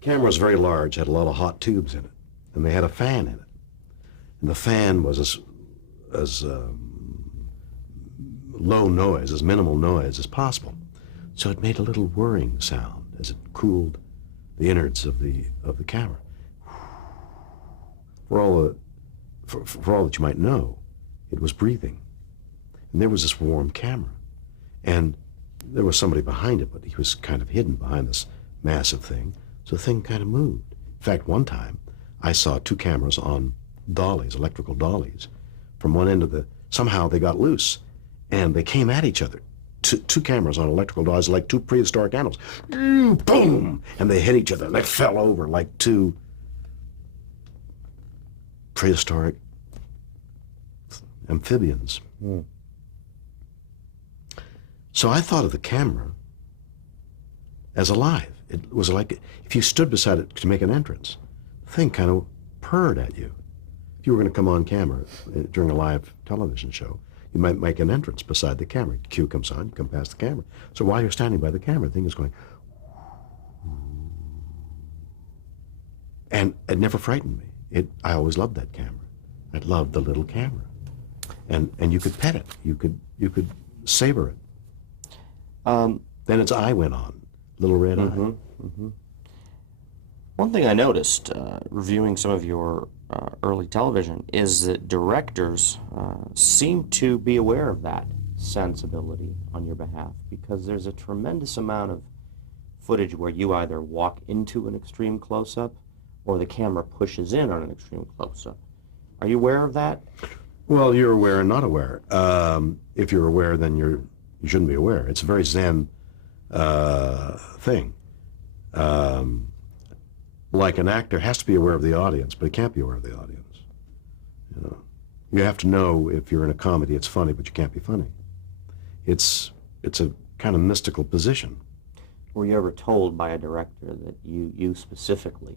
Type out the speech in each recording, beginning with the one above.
camera was very large, had a lot of hot tubes in it, and they had a fan in it. And the fan was as low noise, as minimal noise as possible. So it made a little whirring sound as it cooled the innards of the camera. For all that you might know, it was breathing. And there was this warm camera. And there was somebody behind it, but he was kind of hidden behind this massive thing. So the thing kind of moved. In fact, one time, I saw two cameras on dollies, electrical dollies, from one end of the, somehow they got loose, and they came at each other. Two cameras on electrical dollies, like two prehistoric animals. Boom! And they hit each other, and they fell over like two prehistoric amphibians. Mm. So I thought of the camera as alive. It was like if you stood beside it to make an entrance, the thing kind of purred at you. If you were going to come on camera during a live television show, you might make an entrance beside the camera. Cue comes on, you come past the camera. So while you're standing by the camera, the thing is going, and it never frightened me. I always loved that camera. I loved the little camera, and you could pet it. You could savor it. Then its eye went on, little red eye. Mm-hmm. One thing I noticed reviewing some of your early television is that directors seem to be aware of that sensibility on your behalf, because there's a tremendous amount of footage where you either walk into an extreme close-up or the camera pushes in on an extreme close-up. Are you aware of that? Well, you're aware and not aware. If you're aware, then you shouldn't be aware. It's a very Zen thing. Like an actor has to be aware of the audience, but he can't be aware of the audience. You know, you have to know if you're in a comedy, it's funny, but you can't be funny. It's a kind of mystical position. Were you ever told by a director that you specifically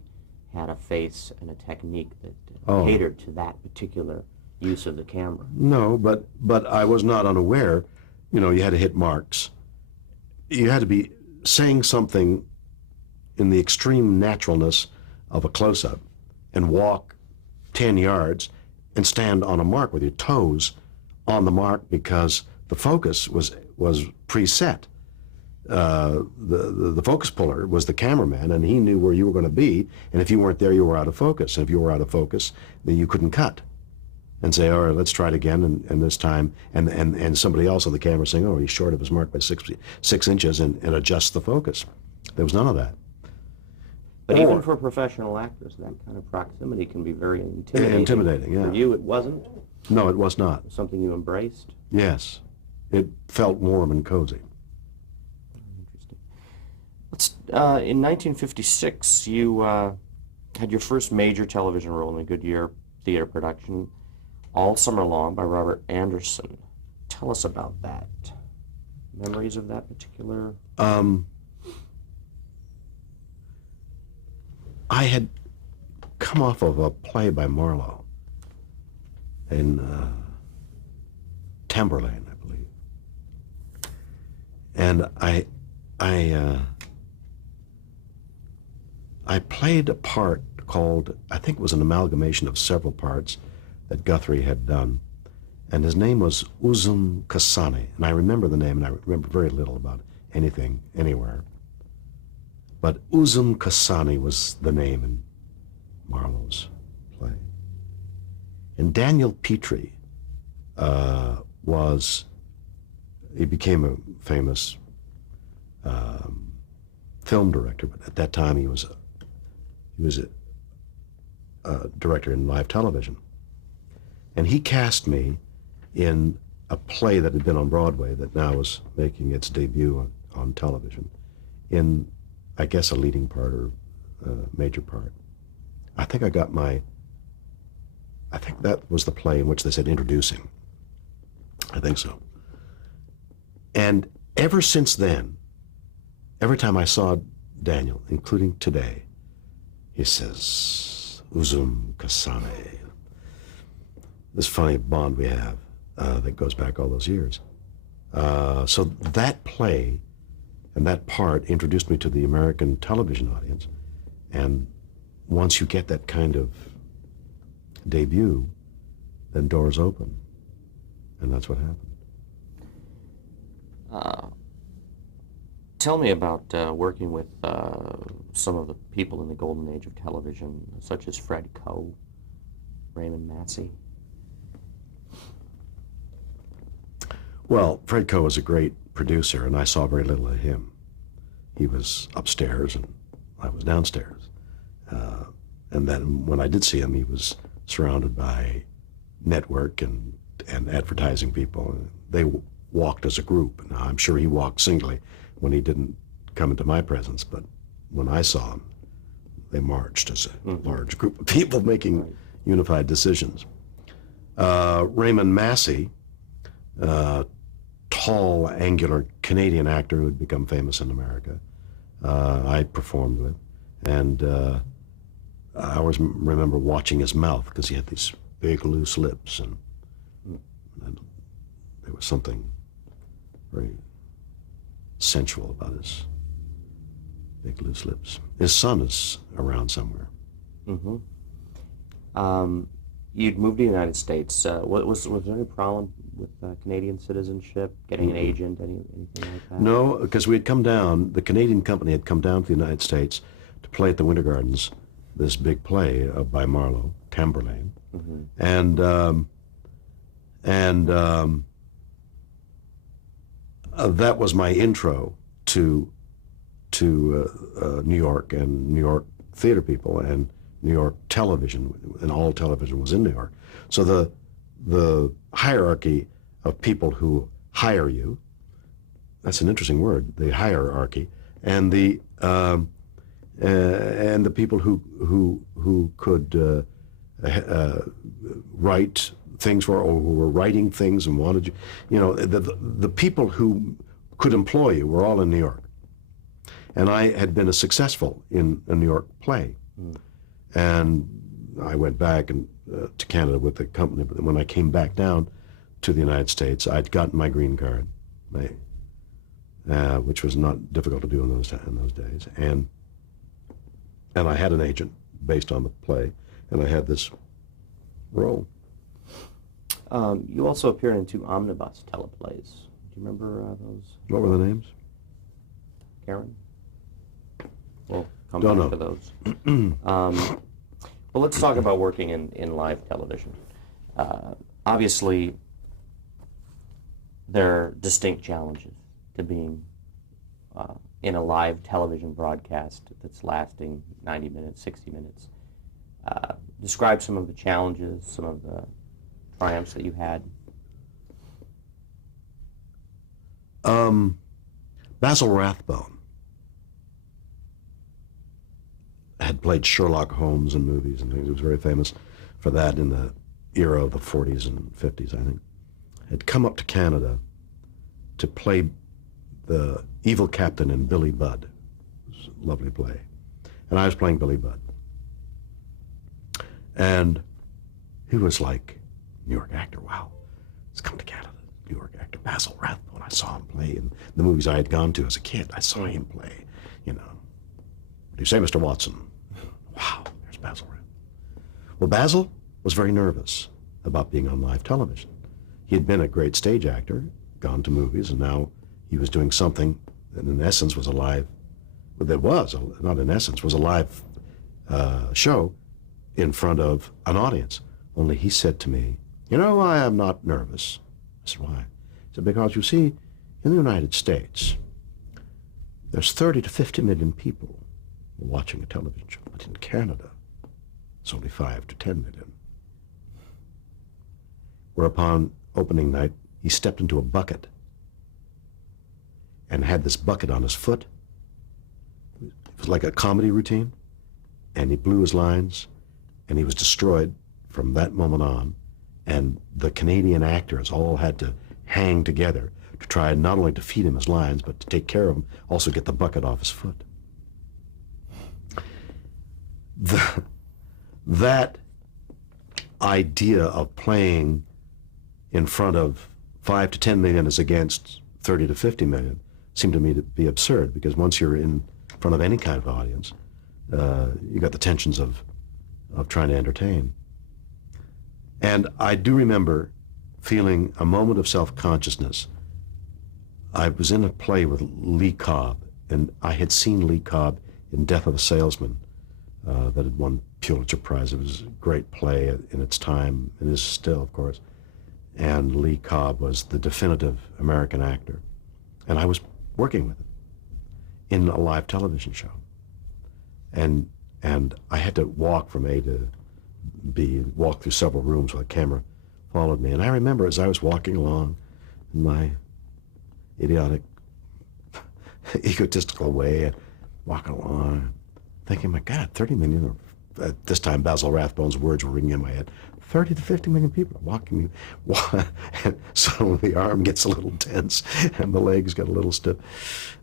had a face and a technique that catered to that particular use of the camera? No, but I was not unaware. You know, you had to hit marks. You had to be saying something in the extreme naturalness of a close-up and walk 10 yards and stand on a mark with your toes on the mark, because the focus was preset. The focus puller was the cameraman, and he knew where you were going to be, and if you weren't there, you were out of focus. And if you were out of focus, then you couldn't cut and say, all right, let's try it again, and this time, and somebody else on the camera saying, oh, he's short of his mark by 6 inches, and adjust the focus. There was none of that. But even for professional actors, that kind of proximity can be very intimidating. Intimidating, yeah. For you, it wasn't? No, it was not. It was something you embraced? Yes. It felt warm and cozy. Interesting. In 1956, you had your first major television role in a Goodyear theater production, All Summer Long by Robert Anderson. Tell us about that. Memories of that particular... I had come off of a play by Marlowe in Tamburlaine, I believe, and I played a part called, I think it was an amalgamation of several parts that Guthrie had done, and his name was Uzum Kasani, and I remember the name, and I remember very little about anything anywhere. But Uzum Kasani was the name in Marlowe's play. And Daniel Petrie he became a famous film director, but at that time he was a director in live television. And he cast me in a play that had been on Broadway that now was making its debut on television, in I guess a leading part or a major part. I think that was the play in which they said introducing. I think so. And ever since then, every time I saw Daniel, including today, he says, Uzum Kasane. This funny bond we have that goes back all those years. So that play and that part introduced me to the American television audience, And once you get that kind of debut, then doors open. And that's what happened. Tell me about working with some of the people in the golden age of television, such as Fred Coe, Raymond Massey. Well, Fred Coe was a great producer, and I saw very little of him. He was upstairs, and I was downstairs. And then when I did see him, he was surrounded by network and advertising people. They walked as a group. Now, I'm sure he walked singly when he didn't come into my presence, but when I saw him, they marched as a large group of people making unified decisions. Raymond Massey, tall, angular Canadian actor who had become famous in America, I performed with, and I always remember watching his mouth because he had these big, loose lips, and there was something very sensual about his big, loose lips. His son is around somewhere. Mm-hmm. You'd moved to the United States. Was there any problem with Canadian citizenship, getting an agent, anything like that? No, because we had come down, the Canadian company had come down to the United States to play at the Winter Gardens, this big play by Marlowe, Tamburlaine. And that was my intro to New York and New York theater people and New York television, and all television was in New York. So the hierarchy of people who hire you, that's an interesting word, the hierarchy, and the people who could write things for, or who were writing things and wanted you, the people who could employ you were all in New York. And I had been successful in a New York play. And I went back to Canada with the company, but when I came back down to the United States, I'd gotten my green card, which was not difficult to do in those days. And I had an agent based on the play, and I had this role. You also appeared in 2 omnibus teleplays. Do you remember those? What were the names? Karen? We'll come Don't back know. to those. Well, let's talk about working in live television. Obviously, there are distinct challenges to being in a live television broadcast that's lasting 90 minutes, 60 minutes. Describe some of the challenges, some of the triumphs that you had. Basil Rathbone had played Sherlock Holmes in movies and things. He was very famous for that in the era of the 40s and 50s, I think. Had come up to Canada to play the evil captain in Billy Budd. It was a lovely play. And I was playing Billy Budd. And he was like, New York actor, wow. He's come to Canada. New York actor, Basil Rathbone. I saw him play in the movies I had gone to as a kid. I saw him play, What do you say, Mr. Watson? Wow, there's Basil Rathbone. Well, Basil was very nervous about being on live television. He had been a great stage actor, gone to movies, and now he was doing something that in essence was a live, that was, not in essence, was a live show in front of an audience. Only he said to me, I am not nervous. I said, why? He said, because you see, in the United States, there's 30 to 50 million people watching a television show, but in Canada, it's only 5 to 10 million. Whereupon, opening night, he stepped into a bucket and had this bucket on his foot. It was like a comedy routine, and he blew his lines, and he was destroyed from that moment on, and the Canadian actors all had to hang together to try not only to feed him his lines, but to take care of him, also get the bucket off his foot. That idea of playing in front of 5 to 10 million as against 30 to 50 million seemed to me to be absurd, because once you're in front of any kind of audience, you got the tensions of trying to entertain. And I do remember feeling a moment of self-consciousness. I was in a play with Lee Cobb, and I had seen Lee Cobb in Death of a Salesman that had won Pulitzer Prize. It was a great play in its time, and is still, of course. And Lee Cobb was the definitive American actor. And I was working with him in a live television show. And I had to walk from A to B, walk through several rooms while the camera followed me. And I remember as I was walking along in my idiotic, egotistical way, walking along, thinking, my God, 30 million, or at this time Basil Rathbone's words were ringing in my head, 30 to 50 million people walking, and suddenly the arm gets a little tense and the legs get a little stiff.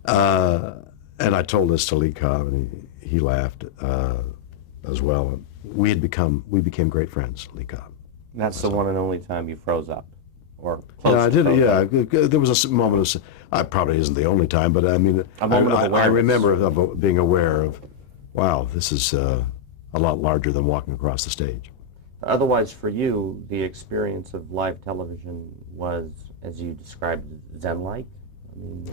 And I told this to Lee Cobb, and he laughed as well. We became great friends, Lee Cobb. That's the one and only time you froze up, or Yeah, close I to did. Yeah, there was a moment of. I probably isn't the only time, but I mean, A moment of I awareness. remember of being aware of, wow, this is a lot larger than walking across the stage. Otherwise, for you, the experience of live television was, as you described, Zen-like? I mean,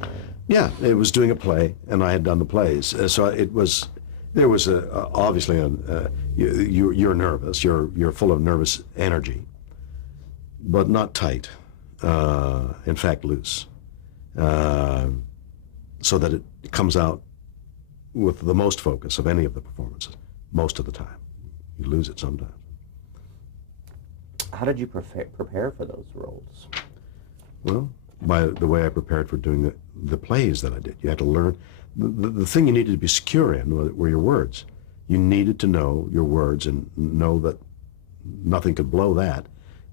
Yeah, it was doing a play, and I had done the plays, so it was. There was obviously you're nervous. You're full of nervous energy, but not tight. In fact, loose, so that it comes out with the most focus of any of the performances. Most of the time, you lose it sometimes. how did you prepare for those roles? Well, by the way I prepared for doing the plays that I did. You had to learn. The thing you needed to be secure in were your words. You needed to know your words and know that nothing could blow that.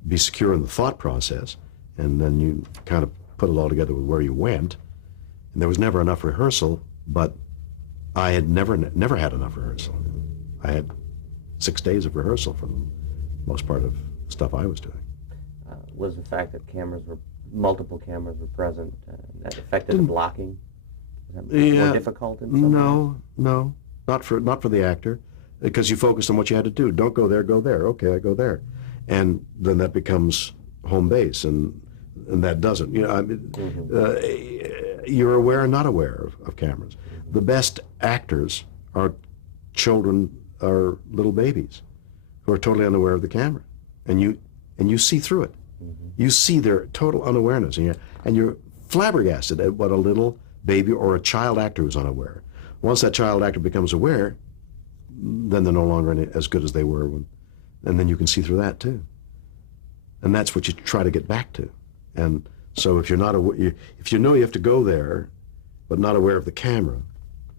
Be secure in the thought process, and then you kind of put it all together with where you went. And there was never enough rehearsal, but I had never had enough rehearsal. I had 6 days of rehearsal for the most part of stuff I was doing. Was the fact that multiple cameras were present, that affected the blocking? Was that more difficult in some ways? No, not for the actor, because you focused on what you had to do. Don't go there, go there. Okay, I go there, and then that becomes home base, and that doesn't. You know, I mean, you're aware and not aware of cameras. The best actors are children, are little babies, who are totally unaware of the camera, and you see through it. You see their total unawareness, and you're flabbergasted at what a little baby or a child actor is unaware. Once that child actor becomes aware, then they're no longer as good as they were and then you can see through that too. And that's what you try to get back to. And so if you're not if you know you have to go there, but not aware of the camera,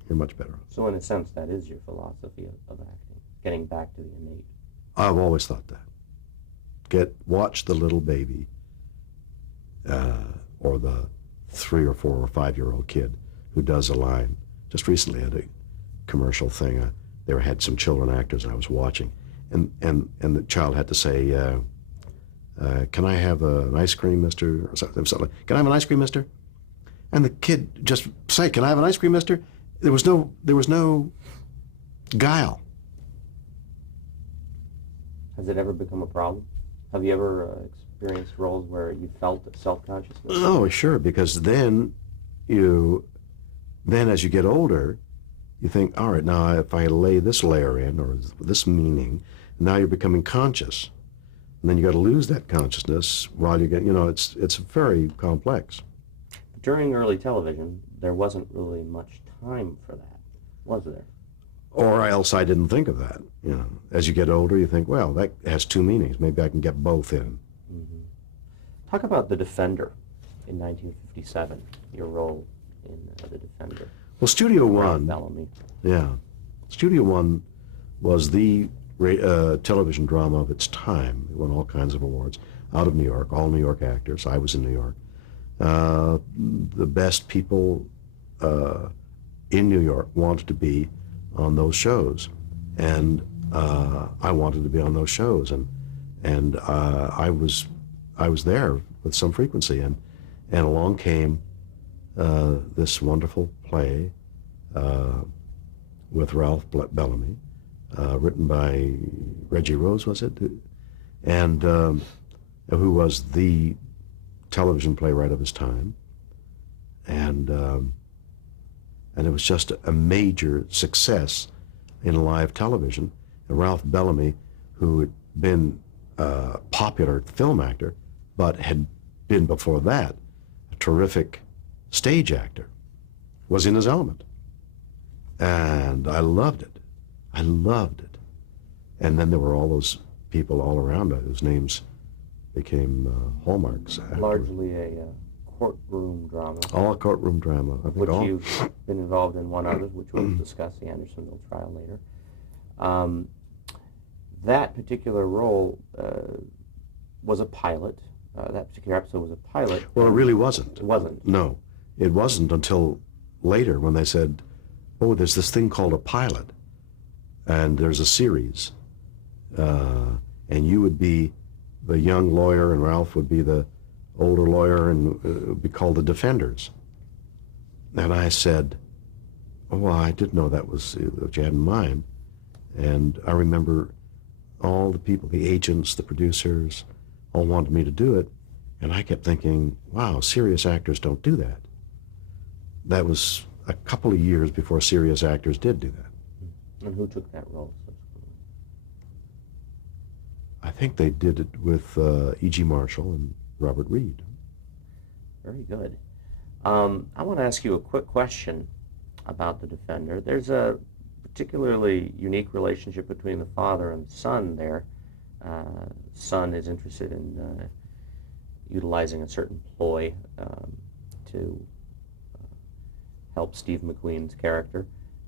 you're much better off. So in a sense, that is your philosophy of acting, getting back to the innate. I've always thought that. Watch the little baby, or the 3 or 4 or 5-year-old kid who does a line. Just recently I had a commercial thing. They had some children actors, and I was watching, and the child had to say, "Can I have an ice cream, mister?" Or something like, "Can I have an ice cream, mister?" And the kid just say, "Can I have an ice cream, mister?" There was no guile. Has it ever become a problem? Have you ever experienced roles where you felt self-consciousness? Oh, sure, because then as you get older, you think, all right, now if I lay this layer in, or this meaning, now you're becoming conscious. And then you got to lose that consciousness while you get, it's very complex. During early television, there wasn't really much time for that, was there? Or else I didn't think of that. As you get older, you think, well, that has 2 meanings. Maybe I can get both in. Mm-hmm. Talk about The Defender in 1957, your role in The Defender. Well, Studio One, Bellamy. yeah, Studio One was the television drama of its time. It won all kinds of awards out of New York, all New York actors. I was in New York. The best people in New York wanted to be on those shows, and I wanted to be on those shows, and I was there with some frequency, and along came this wonderful play with Ralph Bellamy, written by Reggie Rose, was it? And who was the television playwright of his time. And it was just a major success in live television. And Ralph Bellamy, who had been a popular film actor, but had been before that a terrific stage actor, was in his element. And I loved it. I loved it. And then there were all those people all around it whose names became hallmarks. Largely a courtroom drama. All courtroom drama. I think which all. you've been involved in one other, which we'll discuss, the Andersonville trial later. That particular role was a pilot. That particular episode was a pilot. Well, it really wasn't. It wasn't. No, it wasn't until later when they said, oh, there's this thing called a pilot, and there's a series, and you would be the young lawyer and Ralph would be the older lawyer, and it would be called The Defenders. And I said, oh, well, I didn't know that was what you had in mind. And I remember all the people, the agents, the producers, all wanted me to do it. And I kept thinking, wow, serious actors don't do that. That was a couple of years before serious actors did do that. And who took that role subsequently? I think they did it with E.G. Marshall and Robert Reed. Very good. I want to ask you a quick question about The Defender. There's a particularly unique relationship between the father and son there. Son is interested in utilizing a certain ploy to help Steve McQueen's character,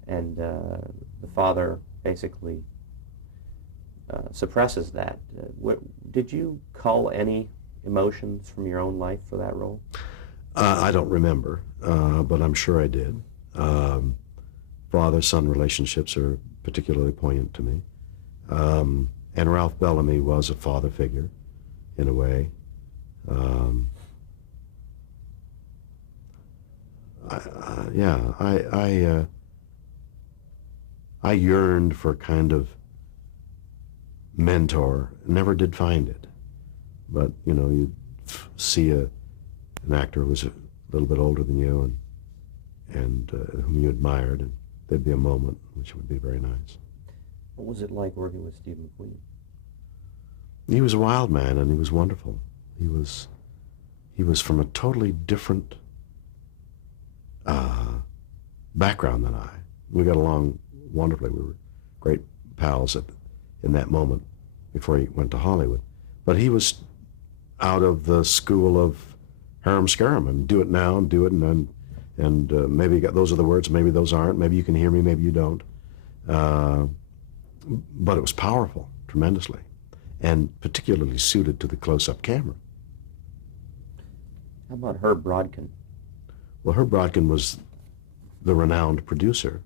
and the father basically suppresses that. Did you cull any emotions from your own life for that role? I don't remember, but I'm sure I did. Father-son relationships are particularly poignant to me. And Ralph Bellamy was a father figure, in a way. I yearned for kind of mentor. Never did find it. But, you know, you'd see an actor who was a little bit older than you and whom you admired, and there'd be a moment which would be very nice. What was it like working with Steve McQueen? He was a wild man, and he was wonderful. He was from a totally different background than I. We got along wonderfully. We were great pals in that moment before he went to Hollywood. But he was out of the school of Harum Scarum, and do it now and do it, and maybe those are the words, maybe those aren't. Maybe you can hear me, maybe you don't. But it was powerful, tremendously, and particularly suited to the close-up camera. How about Herb Brodkin? Well, Herb Brodkin was the renowned producer,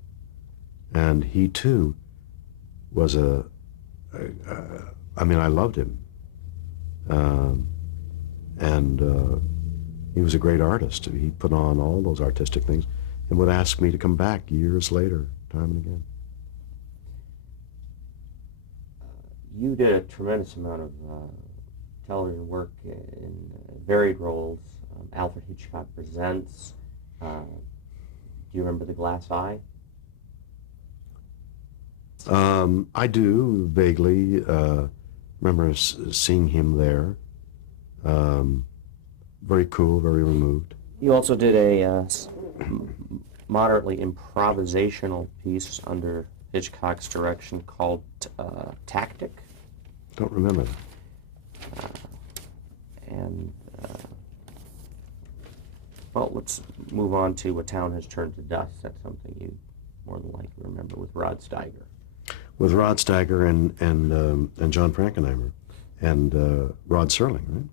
and he too was I mean, I loved him. He was a great artist. He put on all those artistic things and would ask me to come back years later, time and again. You did a tremendous amount of television work in varied roles. Alfred Hitchcock Presents. Do you remember The Glass Eye? I do vaguely remember seeing him there. Very cool, very removed. You also did a moderately improvisational piece under Hitchcock's direction called Tactic. Don't remember that. Well, let's move on to A Town Has Turned to Dust. That's something you more than likely remember with Rod Steiger. With Rod Steiger and John Frankenheimer and Rod Serling, right?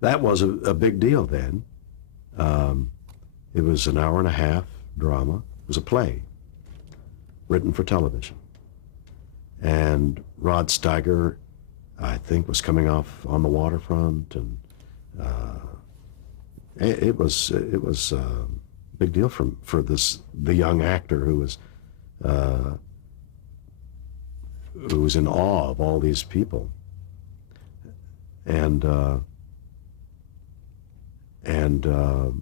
That was a big deal then. It was an hour and a half drama. It was a play written for television. And Rod Steiger, I think, was coming off On the Waterfront, and it was big deal for the young actor who was in awe of all these people, and it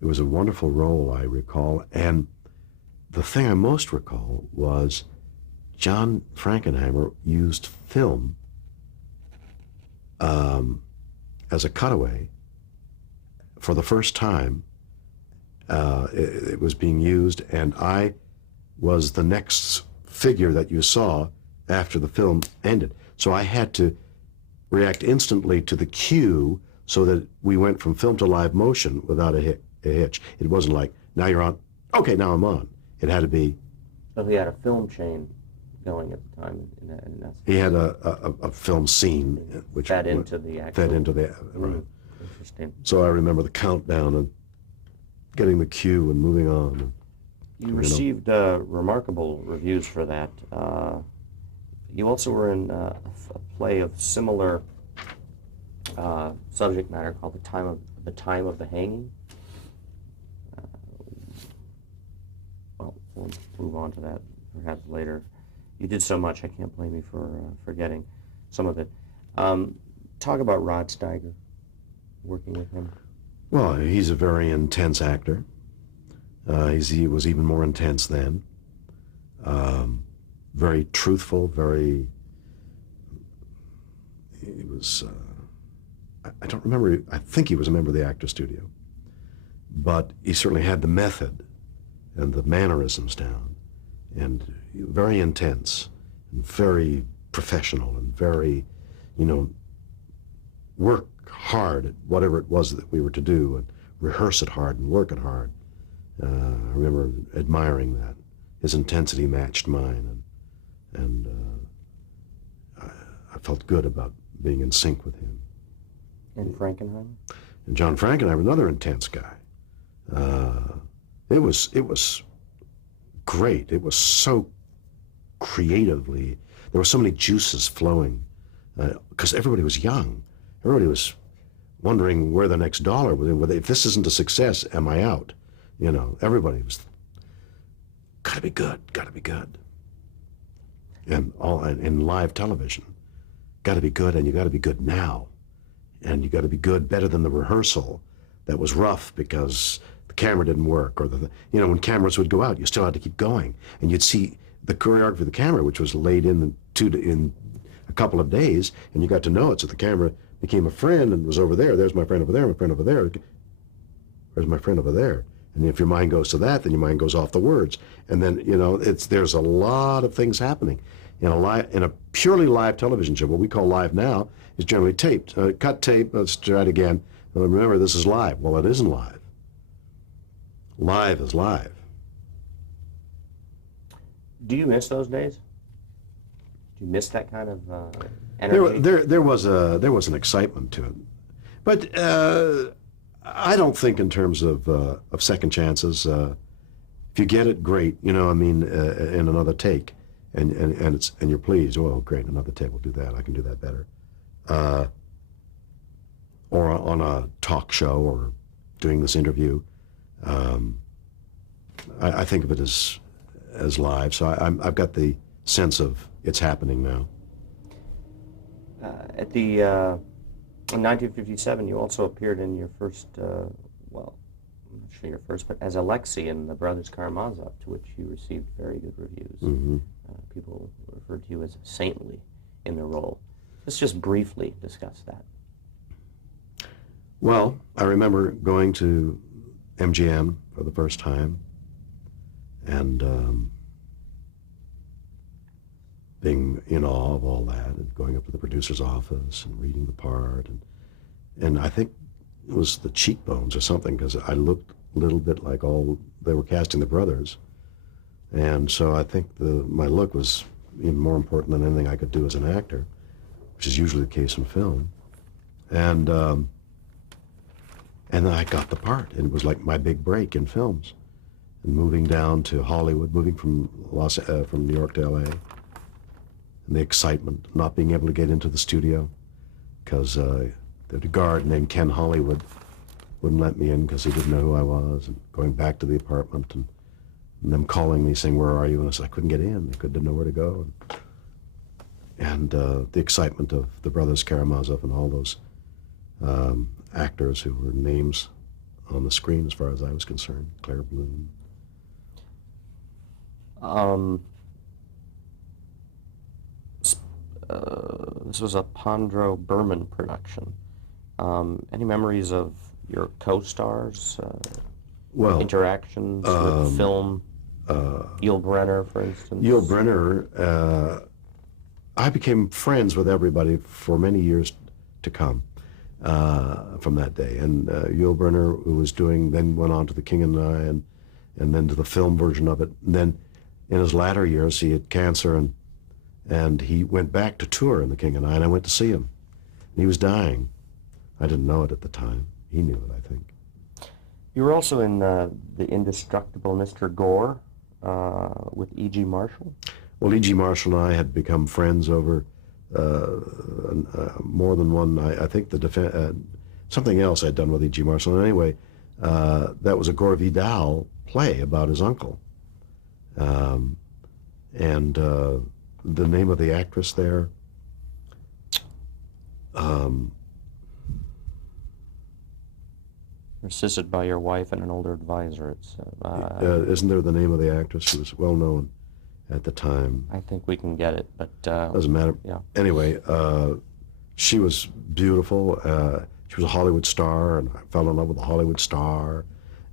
was a wonderful role, I recall. And the thing I most recall was John Frankenheimer used film as a cutaway for the first time. It was being used, and I was the next figure that you saw after the film ended. So I had to react instantly to the cue so that we went from film to live motion without a hitch. It wasn't like, now you're on, okay, now I'm on. It had to be... So he had a film chain going at the time. He had a film scene which fed into the actual... Fed into the... Right. Interesting. So I remember the countdown and getting the cue and moving on. You received remarkable reviews for that. You also were in a play of similar subject matter called The Time of the Hanging. Well, we'll move on to that perhaps later. You did so much, I can't blame you for forgetting some of it. Talk about Rod Steiger, working with him. Well, he's a very intense actor. He was even more intense then. Very truthful, he was, I don't remember, I think he was a member of the Actors Studio, but he certainly had the method and the mannerisms down, and very intense, and very professional, and very, work hard at whatever it was that we were to do, and rehearse it hard and work it hard. I remember admiring that. His intensity matched mine, and I felt good about being in sync with him. And Frankenheimer? And John Frankenheimer, another intense guy. It was great. It was so creatively, there were so many juices flowing, because everybody was young. Everybody was wondering where the next dollar was. If this isn't a success, am I out? Everybody was, gotta be good. And in live television, gotta be good, and you gotta be good now. And you gotta be good, better than the rehearsal that was rough because the camera didn't work, or when cameras would go out, you still had to keep going. And you'd see the choreography of the camera, which was laid in a couple of days, and you got to know it, so the camera became a friend and was over there. There's my friend over there, my friend over there. Where's my friend over there? And if your mind goes to that, then your mind goes off the words. And then, there's a lot of things happening. In a purely live television show, what we call live now, is generally taped. Cut tape, let's try it again. Well, remember, this is live. Well, it isn't live. Live is live. Do you miss those days? Do you miss that kind of energy? There was an excitement to it. But I don't think in terms of second chances. If you get it, great. In another take, and you're pleased. Oh, great, another take. We'll do that. I can do that better. Or on a talk show, or doing this interview. I think of it as live. So I've got the sense of it's happening now. In 1957, you also appeared in your first, I'm not sure your first, but as Alexei in The Brothers Karamazov, to which you received very good reviews. Mm-hmm. People referred to you as saintly in the role. Let's just briefly discuss that. Well, I remember going to MGM for the first time, and being in awe of all that, and going up to the producer's office and reading the part, and I think it was the cheekbones or something, because I looked a little bit like they were casting the brothers, and so I think my look was even more important than anything I could do as an actor, which is usually the case in film, and then I got the part, and it was like my big break in films, and moving down to Hollywood, moving from New York to LA. And the excitement, not being able to get into the studio because there's a guard named Ken Hollywood wouldn't let me in because he didn't know who I was, and going back to the apartment, and them calling me saying, "Where are you?" And I said, "I couldn't get in. They didn't know where to go." And the excitement of the brothers Karamazov and all those actors who were names on the screen as far as I was concerned, Claire Bloom. This was a Pandro Berman production. Any memories of your co-stars, Well, interactions with film? Yul Brynner, for instance? Yul Brynner, I became friends with everybody for many years to come from that day. And Yul Brynner, who was then went on to The King and I, and then to the film version of it. And then in his latter years, he had cancer, and he went back to tour in The King and I went to see him. And he was dying. I didn't know it at the time. He knew it, I think. You were also in The Indestructible Mr. Gore with E.G. Marshall? Well, E.G. Marshall and I had become friends over more than one. I think something else I'd done with E.G. Marshall. And anyway, that was a Gore Vidal play about his uncle. And the name of the actress there, Assisted by your wife and an older advisor. It's isn't there the name of the actress who was well known at the time? I think we can get it, but doesn't matter. Yeah. Anyway, she was beautiful. She was a Hollywood star, and I fell in love with a Hollywood star,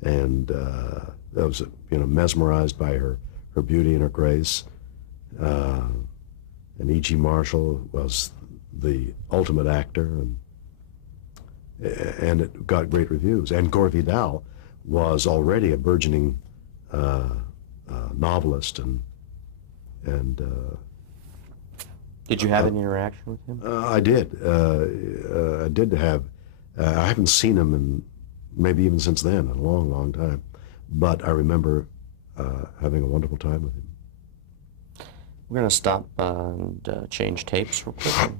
and I was mesmerized by her beauty and her grace. And E.G. Marshall was the ultimate actor, and it got great reviews. And Gore Vidal was already a burgeoning novelist, and did you have an interaction with him? I did. I did have. I haven't seen him in maybe even since then, in a long, long time. But I remember having a wonderful time with him. We're going to stop and change tapes real quick.